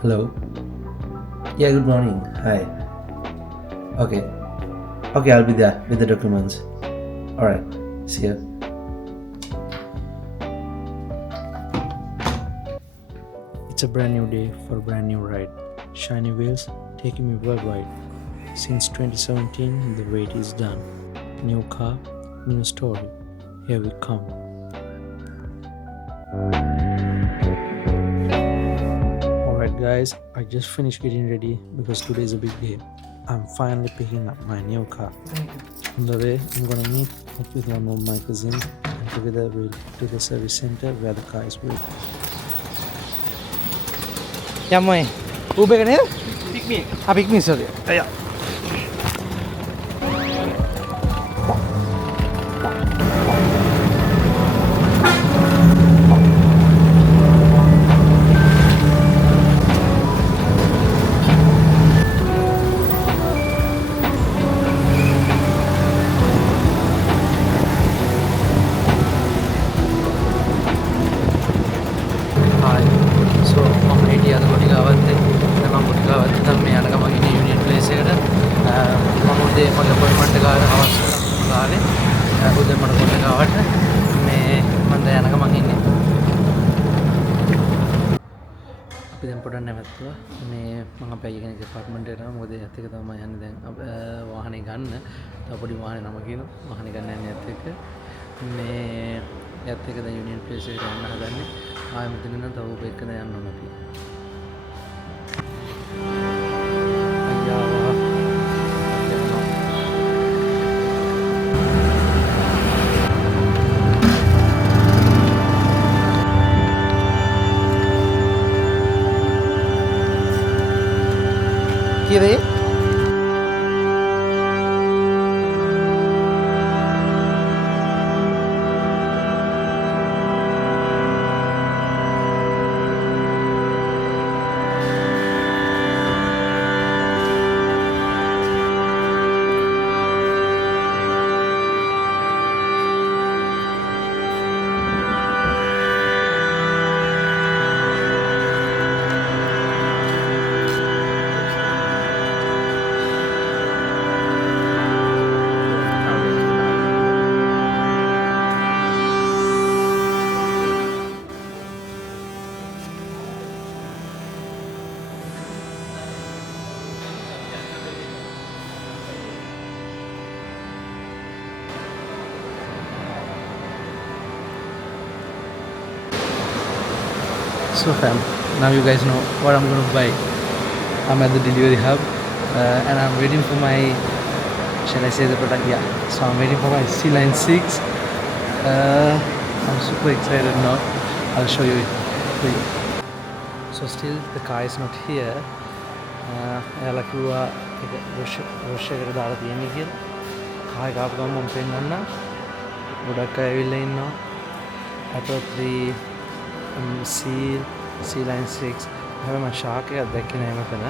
Hello. Yeah, good morning. Hi. Okay. Okay, I'll be there with the documents. Alright. See ya. It's a brand new day for a brand new ride. Shiny wheels taking me worldwide. Since 2017, the wait is done. New car, new story. Here we come. Alright guys, I just finished getting ready because today is a big day. I'm finally picking up my new car. On the way, I'm gonna meet up with one of my cousins and together we'll head to the service center where the car is waiting. යමයි ඌබ එක නේද PickMe sorry අයියා පොඩක් නැවතුවා මේ මම පැය කෙනෙක් දෙපාර්ට්මන්ට් එකට මොකද ඒත් එක තමයි යන්නේ දැන් වාහනේ ගන්න තව පොඩි වාහනේ නම කියන වාහනේ ගන්න යන්නේ ඒත් එක මේ ඒත් එක දැන් යුනියන් ප්ලේස් එකට යන්න හදන්නේ ආයෙ මෙතන නම් තව උඹ එක්ක දැන් යන්න ඕන අපි Kiri. So fam, now you guys know what I'm going to buy. I'm at the delivery hub and I'm waiting for my, shall I say the product? Yeah, so I'm waiting for my Sealion 6. I'm super excited now. I'll show you it for you. So still the car is not here. එයාලා කිව්වා ඒක wash එකට දාලා තියෙන්නේ කියලා. Car එක ආපු ගමන් මම පෙන්නන්නම්. ගොඩක් අය ඇවිල්ලා ඉන්නවා. I thought the Sealion 6 හැබැයි මම ෂාක් එකක් දැක්කේ නෑ මෙතන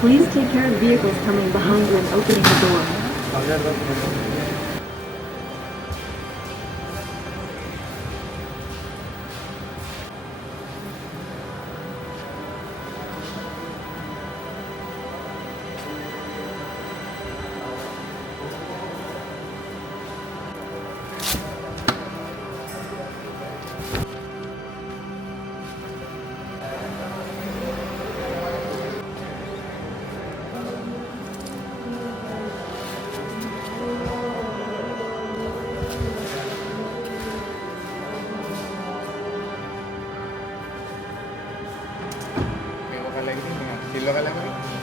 Please take care of vehicles coming behind you and opening the door.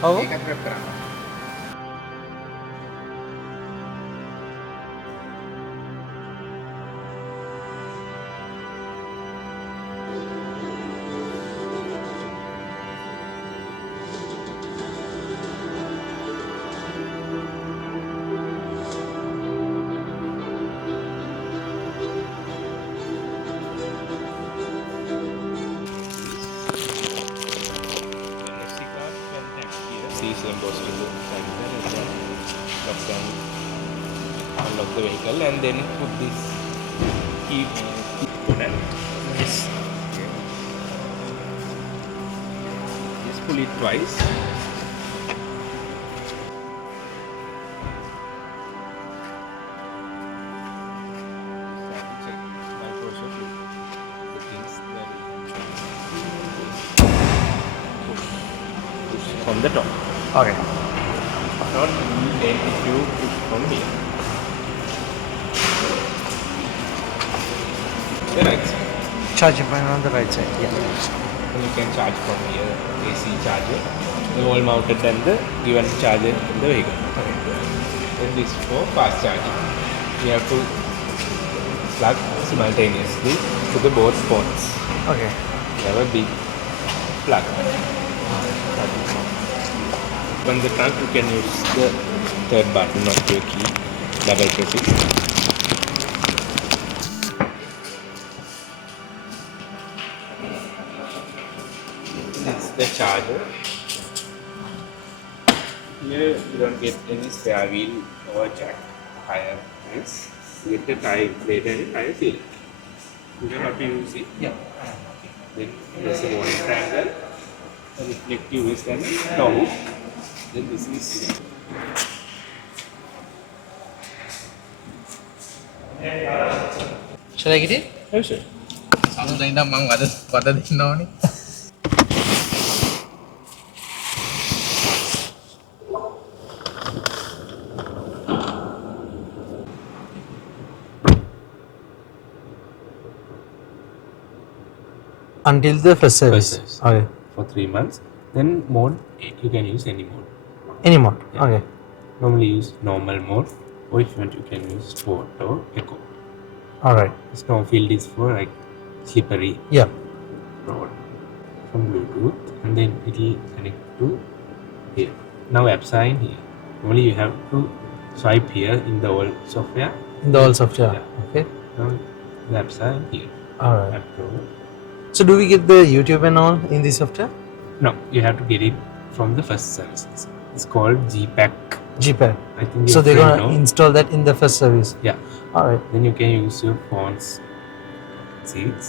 ඔව් ඒකත් රෙප් කරන්න lock and unlock the vehicle, and then put this key on and this. Just pull it twice. Check Microsoft the things that push from the top. Okay. Not then if you push from here. The right side. Charging point on the right side. Yeah. And you can charge from here, AC charger, the wall mounted and the given charger in the vehicle. Okay. Then this for fast charging. You have to plug simultaneously to the both ports. Okay. You have a big plug. Open the trunk, you can use the third button of your key, double press it. This is the charger. Here you don't get any spare wheel or jack. Tire wheels. You get the tire plate and tire seal. You know how to use it? Yeah. Then there's a warning triangle, a reflective vest and a door. Then this is Shall I get it? oh, sure. සමුදෙන් නම් මම වද දෙන්න ඕනේ. Until the first service. First service. Okay. For 3 months. Then mode 8, you can use any mode. Any more? Yeah. Okay. Normally use normal mode, or if you want, you can use sport or eco. All right. Snow field is for like slippery Yeah. road from Bluetooth, and then it will connect to here. Now apps are in here. Only you have to swipe here in the old software. In the all software. Yeah. Okay. Now the apps are in here. All right. App Pro. So do we get the YouTube and all in this software? No, you have to get it from the first services. It's called GPack. GPad. I think So your they're friend gonna know. install that in the first service. Yeah. All right. Then you can use your phone's seats,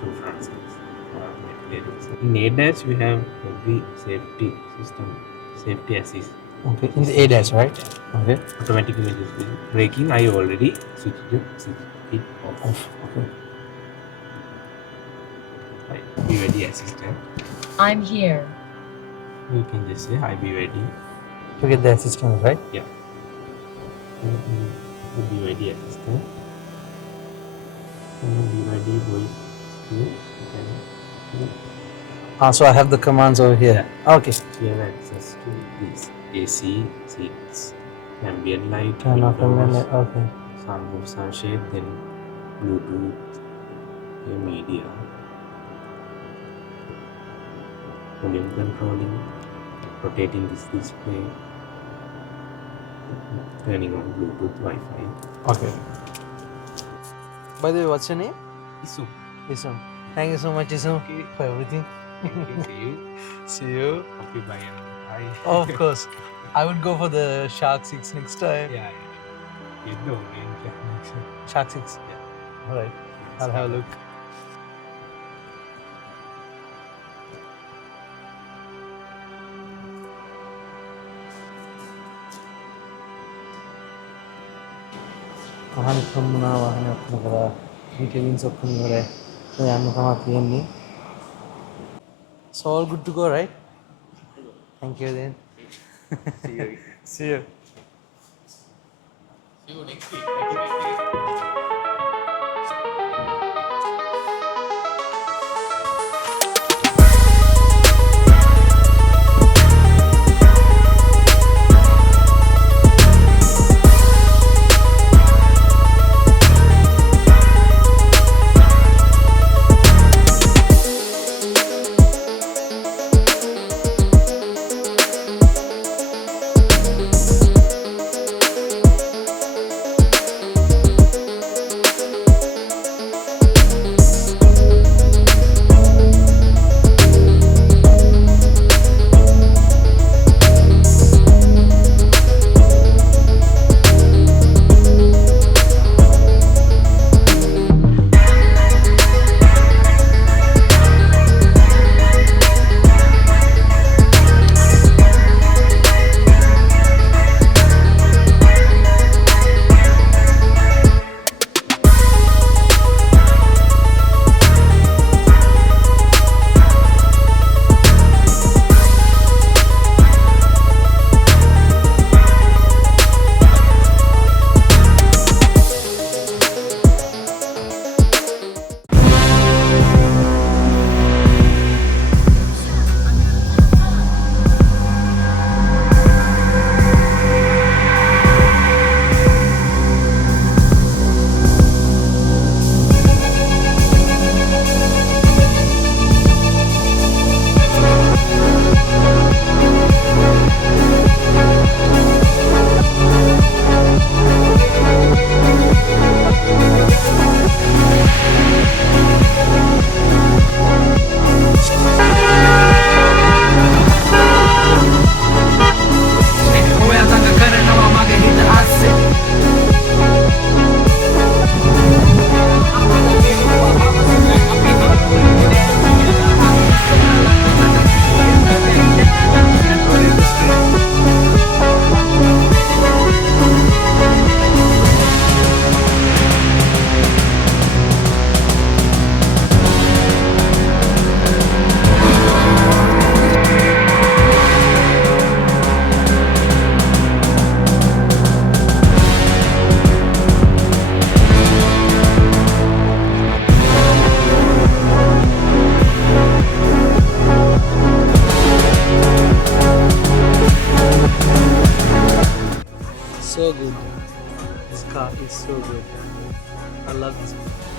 two front seats. In ADAS, you have every safety system, safety assist. Okay. In the ADAS, right? Okay. Automatic images. Braking, I already switched it off. Okay. Right. BYD assistant. I'm here. You can just say hi BYD. To get the assistance, right? Yeah. The BYD assistant. And BYD voice. You can So I have the commands over here. Okay. you have access to this AC, seats, ambient light, Turn off and windows, then okay. sunroof, sunshade, then Bluetooth, your media, volume controlling, rotating this display, turning on Bluetooth, Wi-Fi. Okay. By the way, what's your name? Isu. Isam. Thank you so much, Isam, for everything. See you. See you. Hope you buy it. Bye. Of course. I would go for the Shark 6 next time. Yeah. You know, Shark 6. Yeah. Alright. I'll have a look. वाहन खमुना वाहन ඔක්කොම කරා detailings ඔක්කොම ඉවරයි. දැන් යන්න තමයි තියෙන්නේ. So all good to go, right? Thank you then. See you. See you. See you next week. so good. This car is so good. I love this car.